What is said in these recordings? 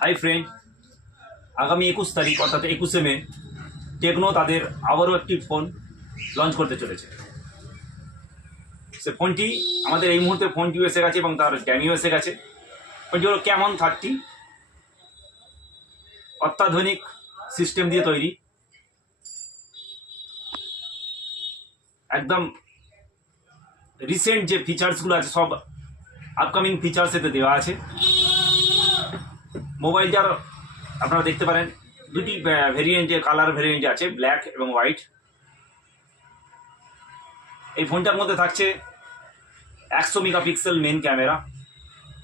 Hi friend, আগামী 21 তারিখ অর্থাৎ 21শে মে টেকনো তাদের আবারও একটি ফোন লঞ্চ করতে চলেছে। সে ফোনটি আমাদের এই মুহূর্তে ফোনটিও এসে গেছে এবং তার ড্যামিও এসে গেছে। ফোনটি হলো ক্যামন 30, অত্যাধুনিক সিস্টেম দিয়ে তৈরি, একদম রিসেন্ট যে ফিচার্সগুলো আছে সব আপকামিং ফিচার্স এতে দেওয়া আছে। মোবাইলটার আপনারা দেখতে পারেন দুটি ভেরিয়েন্টে, কালার ভেরিয়েন্টে আছে, ব্ল্যাক এবং হোয়াইট। এই ফোনটার মধ্যে থাকছে 100 megapixel main camera,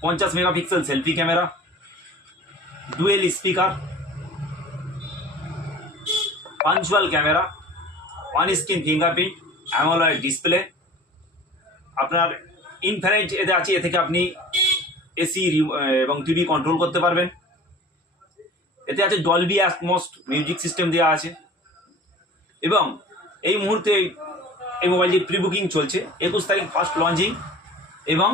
50 megapixel selfie camera, dual speaker, পাঞ্চুয়াল camera, one screen fingerprint, AMOLED display. আপনার ইনফ্রারেড এতে আছে, এ থেকে আপনি এসি এবং টিভি কন্ট্রোল করতে পারবেন। এতে আছে ডলবি অ্যাটমস মিউজিক সিস্টেম দেওয়া আছে এবং এই মুহূর্তে এই মোবাইলটির প্রি বুকিং চলছে। 21 তারিখ ফার্স্ট লঞ্চিং এবং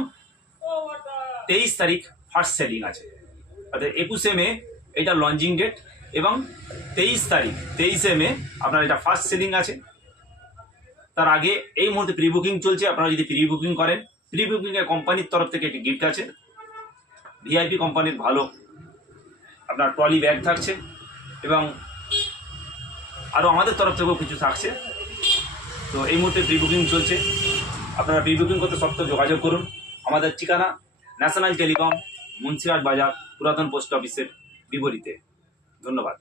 23 তারিখ ফার্স্ট সেলিং আছে। অর্থাৎ 21শে মে এটা লঞ্চিং ডেট এবং 23শে মে আপনার এটা ফার্স্ট সেলিং আছে। তার আগে এই মুহূর্তে প্রি বুকিং চলছে। আপনারা যদি প্রি বুকিং করেন, প্রি বুকিংয়ে কোম্পানির তরফ থেকে একটি গিফট আছে, ভিআইপি কোম্পানির ভালো আপনার ট্রলি ব্যাগ থাকছে এবং আরও আমাদের তরফ থেকেও কিছু থাকছে। তো এই মুহূর্তে প্রি বুকিং চলছে। আপনারা প্রি বুকিং করতে সত্ত্বেও যোগাযোগ করুন। আমাদের ঠিকানা ন্যাশনাল টেলিকম, মুন্সিরহাট বাজার, পুরাতন পোস্ট অফিসের বিপরীতে। ধন্যবাদ।